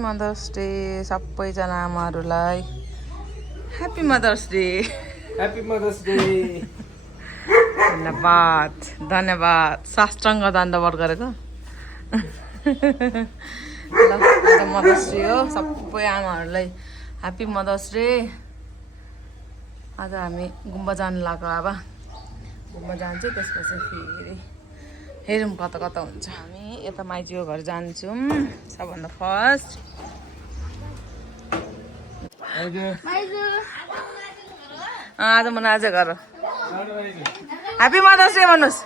Mothers Day सबैजना आमाहरूलाई happy Mother's Day happy Mother's Day धन्यवाद धन्यवाद साष्टाङ्ग दण्डवत गरेको ल आज मदर्स डे हो सबै आमाहरूलाई ह्याप्पी मदर्स डे आज हामी गुम्बा जानु लाग्यो अब गुम्बा जान्छु त्यसपछि फेरि हेरौँ कता कता हुन्छ हामी यता माइजूको घर जान्छौँ सबभन्दा फर्स्ट आज म नाचे गर ह्याप्पी मदर्स डे भन्नुहोस्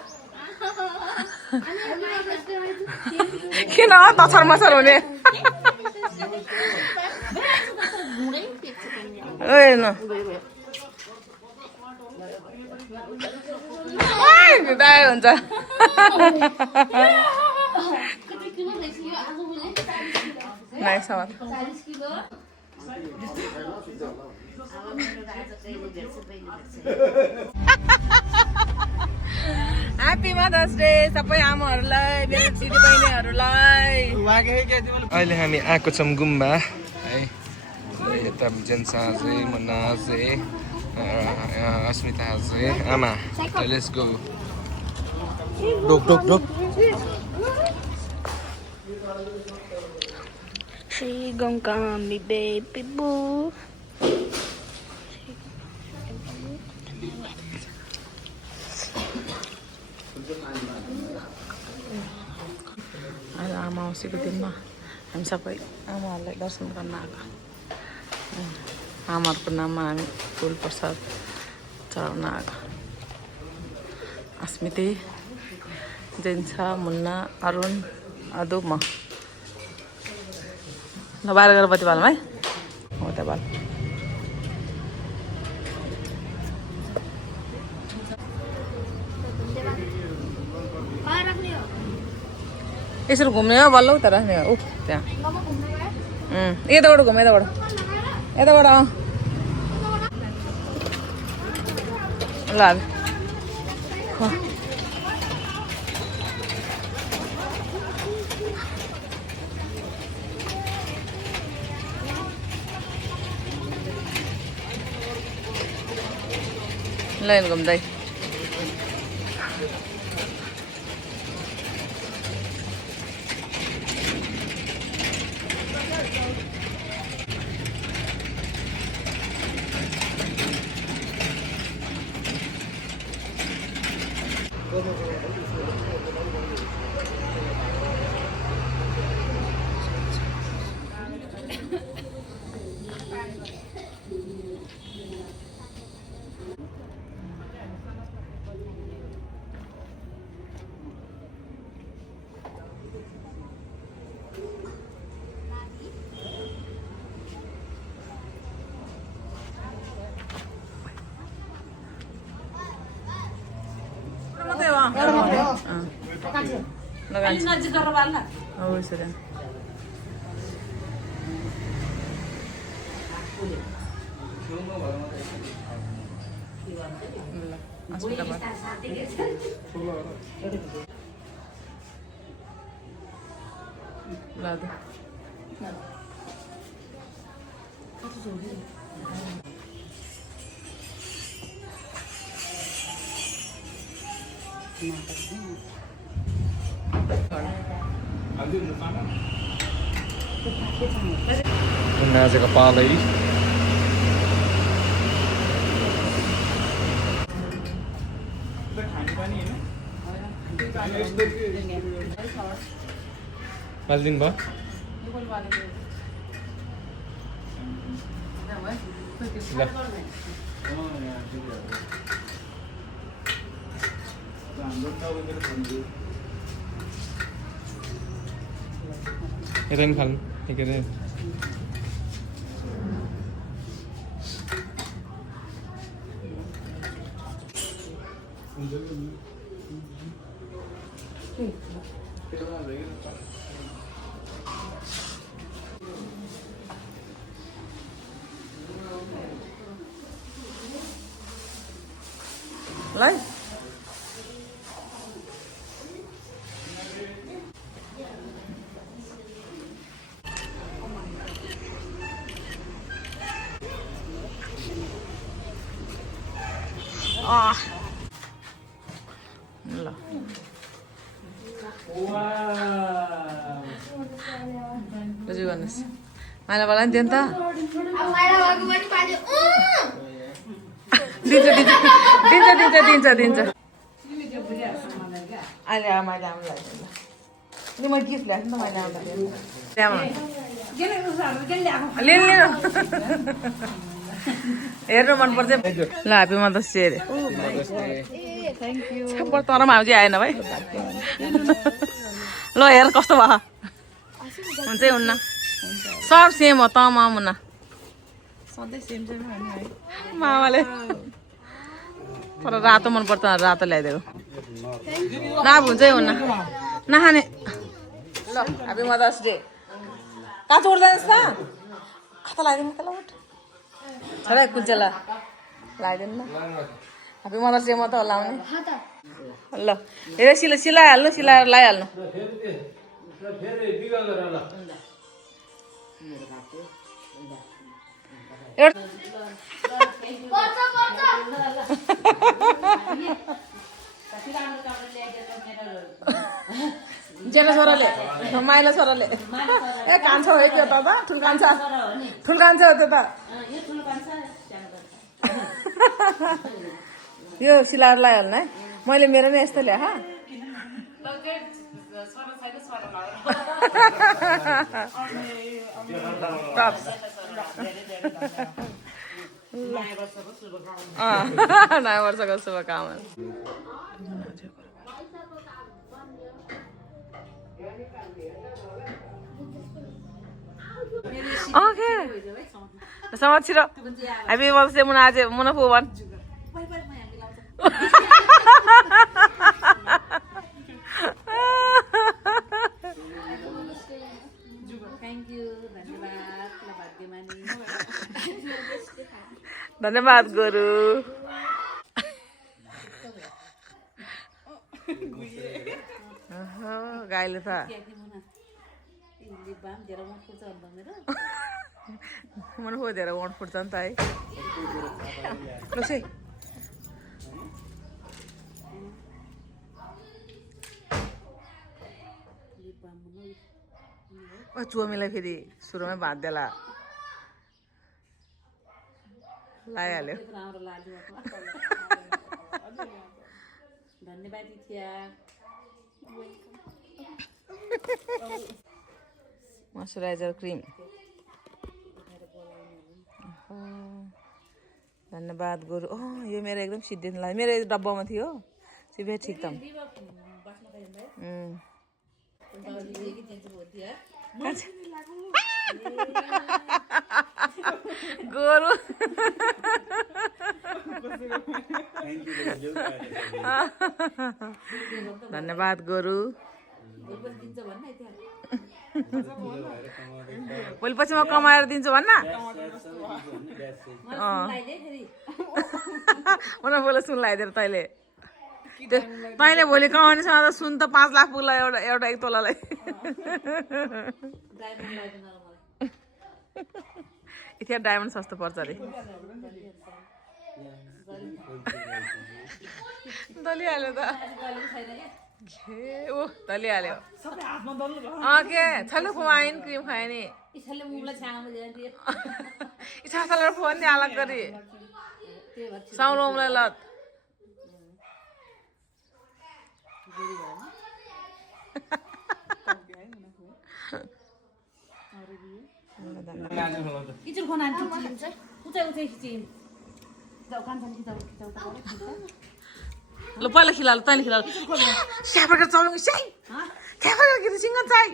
किन तछर मछर हुने हेर्नु दाय हुन्छ नाइस ह्याप्पी मदर्स डे सबै आमाहरूलाई मेरो दिदी बहिनीहरूलाई अहिले हामी आएको छौँ गुम्बा है यता जेन्सा अझै मुन्ना अझै अस्मिता अझै आमा लेट्स गो डोक डोक डोक She gon' call me baby boo. आज आमा औँसीको दिनमा हामी सबै आमाहरूलाई दर्शन गर्न आएको आमाहरूको नाममा हामी फुल प्रसाद चढाउन आएको अस्मिती जेन्सा मुन्ना अरुण अदु म ल बाहिर गएर बत्ती बालौँ है हो त बाल यसरी घुम्ने हो बल्ल उता राख्ने हो त्यहाँ यताबाट घुम यताबाट यताबाट ल लाइन घुम्दै नाचेको पालै हालिदिनु भयो यता पनि खानु ठिकै छ Lại ल बुझी गर्नुहोस् माइलावाला नि दिनु त दिन्छ अहिले मैले आमा ल्याइदिनु नि मैले गिफ्ट ल्याएको नि त मैले आमा लिनु हेर्नु मनपर्छ ल ह्याप्पी मदर्स डे अरे तर आउँछ आएन भाइ ल हेर कस्तो भयो हुन्छै हुन्न सब सेम हो त मुना मामाले तर रातो मनपर्छ रातो ल्याइदिएको ना हुन्छै हुन्न नखाने ल ह्याप्पी मदर्स डे कहाँ उठ जानुहोस् त खाता लगाइदिनु त ल उठ छोरा कुल्चा ल लगाइदिनु ल ह्याप्पी मदर्स डे म त लाउने ल हेर सिलाइहाल्नु सिलाएर लगाइहाल्नु जेठा छोराले माइला छोराले ए कान्छ हो त्यो त ठुल कान्छ हो त्यो त यो सिलाएर लगाइहाल्नु है मैले मेरो नि यस्तो ल्याए नयाँ वर्षको शुभकामना ओके समझ छिरो ह्याप्पी मदर्स डे मुना आज मुना फोन धन्यवाद गुरु गाईले त मन खोजेर वोट फुट्छ नि त है चुवामीलाई फेरि सुरुमै बाँधिदेला लगाइहाल्यो मोइस्चराइजर क्रिम धन्यवाद गुरु यो मेरो एकदम सिद्धिनु लाग्यो मेरो डब्बामा थियो सिधै ठिक त गोरु धन्यवाद गुरु भोलि पछि म कमाएर दिन्छु भन्न बोला सुन लगाइदिएर तैँले भोलि कमाउनेसँग त सुन त 5 लाख पुग्ला एउटा एक तोलालाई इतिहास डायमन्ड सस्तो पर्छ अरे दलिहाल्यो त दलिहाल्यो के छल्लो खुवाइन क्रिम खायो नि इच्छा फोन नि अलग गरी साउलोमलाई लत ल पहिला खिलाल तैँले खिलाल क्या प्रकार चलाउनु चाहिँ क्या प्रकार कि सिङ्गन चाहिँ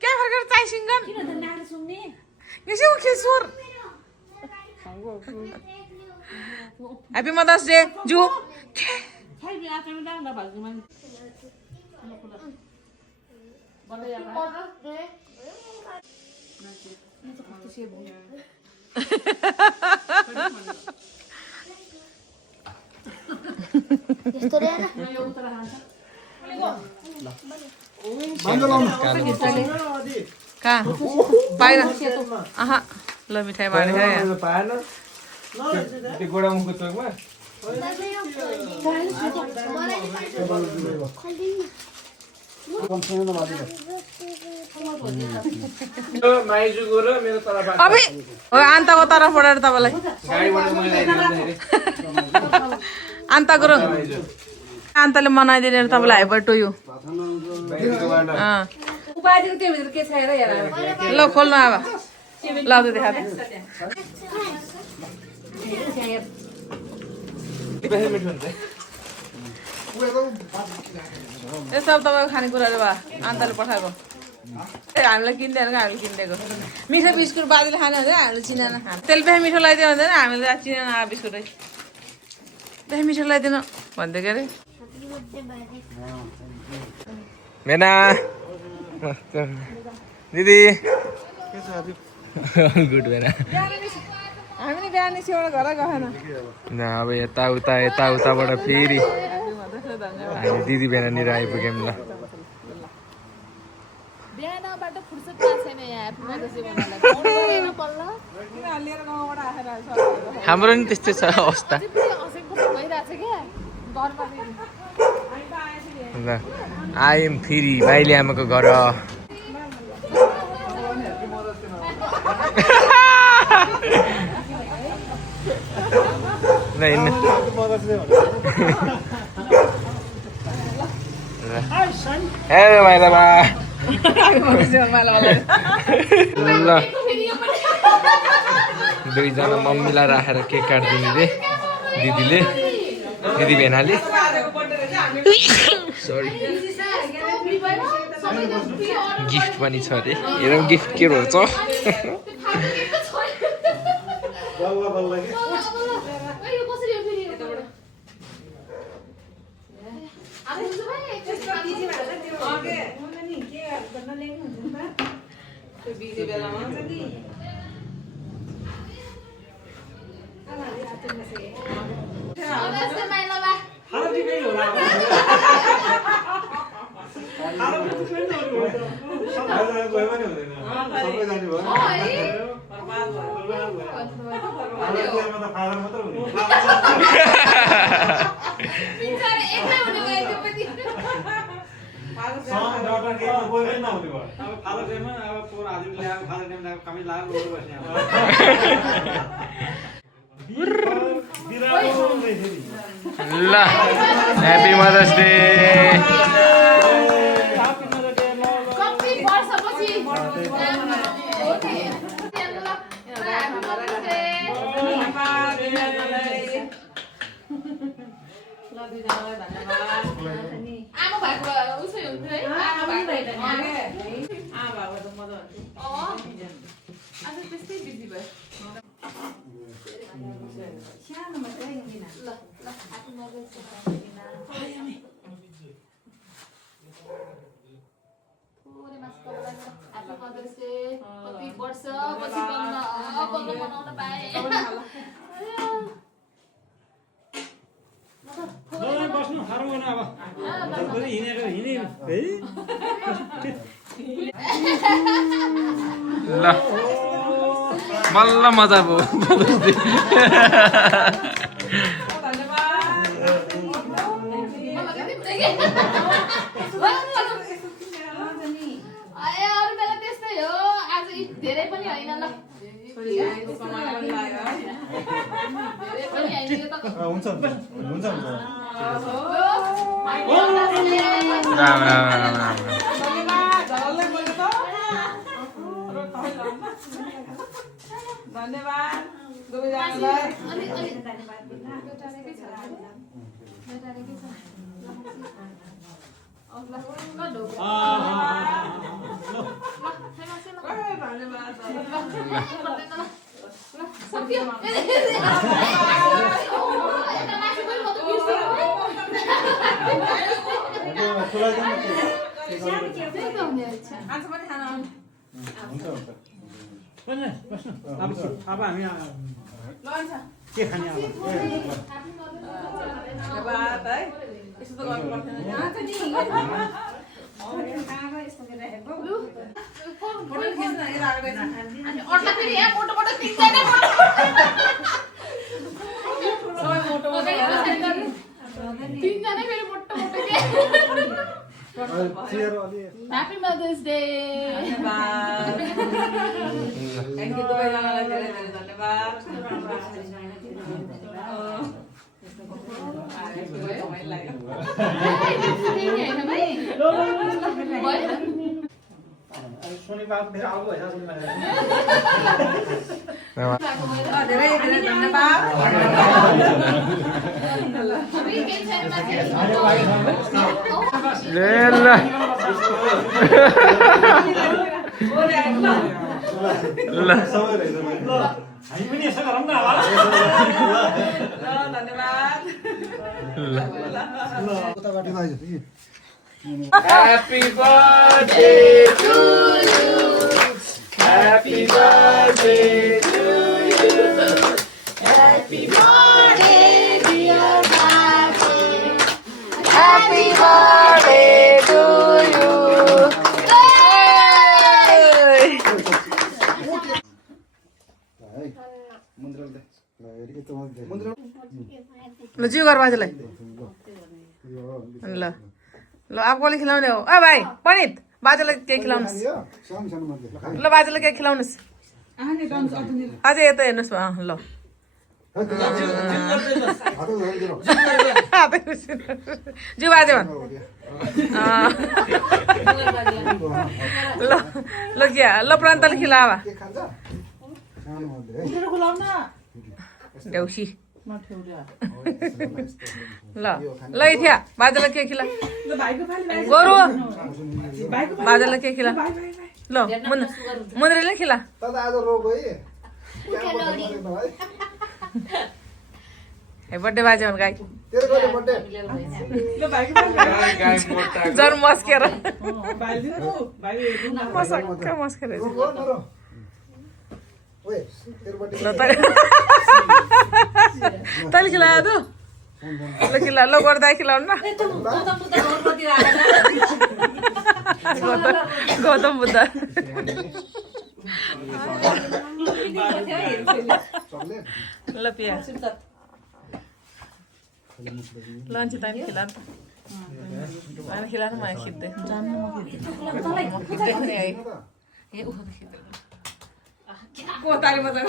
क्या प्रकार चाहिँ सिङ्गन यसो खेसुर ह्याप्पी मदर्स डे जु कहाँ पाएन ल मिठाई बाँडेर त्यो गोडामुखको चोकमा माइजूको र मेरो तर्फ अबे हो आन्तको तर्फबाट तपाईँलाई गाडीबाट मैले ल्याइदिँदाखेरि आन्ता गुरुङ आन्तले मनाइदिने तपाईँलाई हाइपर टु यु ल खोल्नु अब ल त देखा यो सब तपाईँको खानेकुराहरू भयो आन्तले पठाएको हामीलाई किनिदिएको हामीले किनिदिएको मिठो बिस्कुट बाजेले खाने हुँदैन हामीले चिनेन तेल बेसी मिठो लगाइदियो हुँदैन हामीले चिनेन बिस्कुटै बेसी मिठो लगाइदिनु भनिदिएको अरे मेना दिदी गुड मेना हामी नि बिहान निस्किबाट घर गएन अब यताउताबाट फेरि हामी दिदी बेनानिर आइपुग्यौँ ल हाम्रो नि त्यस्तै छ अवस्था ल आयौँ फेरि माइली आमाको घर ल हिँड्नु ए माइलामा ल दुईजना मम्मीलाई राखेर केक काटिदिने रे दिदीले दिदी भेनाले सरी गिफ्ट पनि छ अरे हेरौँ गिफ्ट के रहेछ ल ह्याप्पी मदर्स डे आमा भएको उसै हुन्छ है आमा भएको आज त्यस्तै बिजी भयो सानो मात्रै ल ल आफ्नो मोबाइल पुरै मास्क लगाएर आफ्नो मदर्स डे कति वर्ष पछि बल्ल मनाउन पाए बस्नु हराउँ न अब हिँडेर हिँडे है ल बल्ल मजा भयो अरू बेला त्यस्तै हो आज धेरै पनि होइन ल राम राम राम राम धन्यवाद अब हामी के खाने अब Happy Mother's Day. धन्यवाद थ्याङ्क यू दुवैजनालाई धेरै धेरै धन्यवाद धेरै धेरै धन्यवाद हामी पनि यसो गरौँ न अब धन्यवाद Happy birthday to you. Happy birthday to you. Happy birthday, dear Happy. Happy birthday to you. ल जिउ गर बाजेलाई ल ल अब कसले खिलाउने हो अ भाइ पनित बाजेलाई केही खिलाउनुहोस् ल बाजेलाई केही खिलाउनुहोस् अझै यता हेर्नुहोस् ल जिउ बाजे भन् ल ल क्या ल प्रान्तले खिलावा देउसी ल ल इथ्या बाजेलाई के खिला गोरु बाजेलाई के खिला ल मुन्द्रीले खिला ए बर्थडे बाजे हुन् गाई जर मस्केर मस्क मस्केर ल तैँले खिलायो त ल खिला ल गर्दा खिलाउनु न गौतम बुद्ध ल पिया लन्च टाइम खिला अनि खिला म खिच्दै कोतारी बजा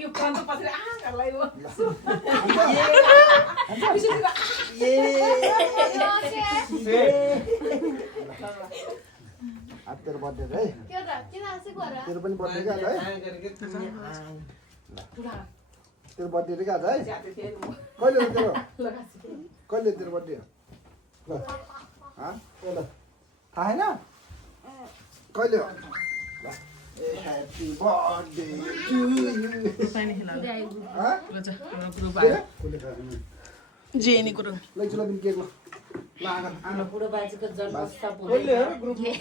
यो प्रान्त पछि आँखालाई हो तेरो बर्थडे है तेरो पनि बर्थडे क्या है तेरो बर्थडे क्या है कहिले हो तेरो कहिले तेरो बर्थडे हो ल थाहा छैन कहिले हो happy birthday to you Jenny Gurung लैचुला पनि केक ल बुढो बाजेको जन्मोत्सव कहिले हो ग्रुपमा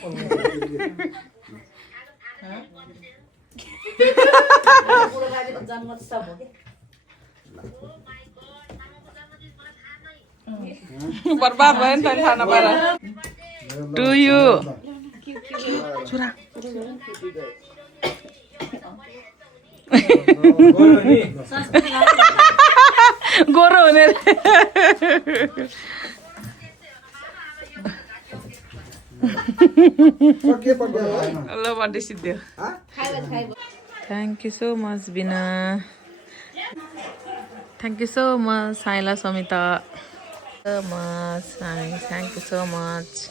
बुढो बाजेको जन्मोत्सव हो बर्बाद भयो नि त खाना पाएर टु यु छोरा गोरो हुने ल बर्थडे सिद्धियो thank you so much Bina thank you so much Saila Samita thank you so much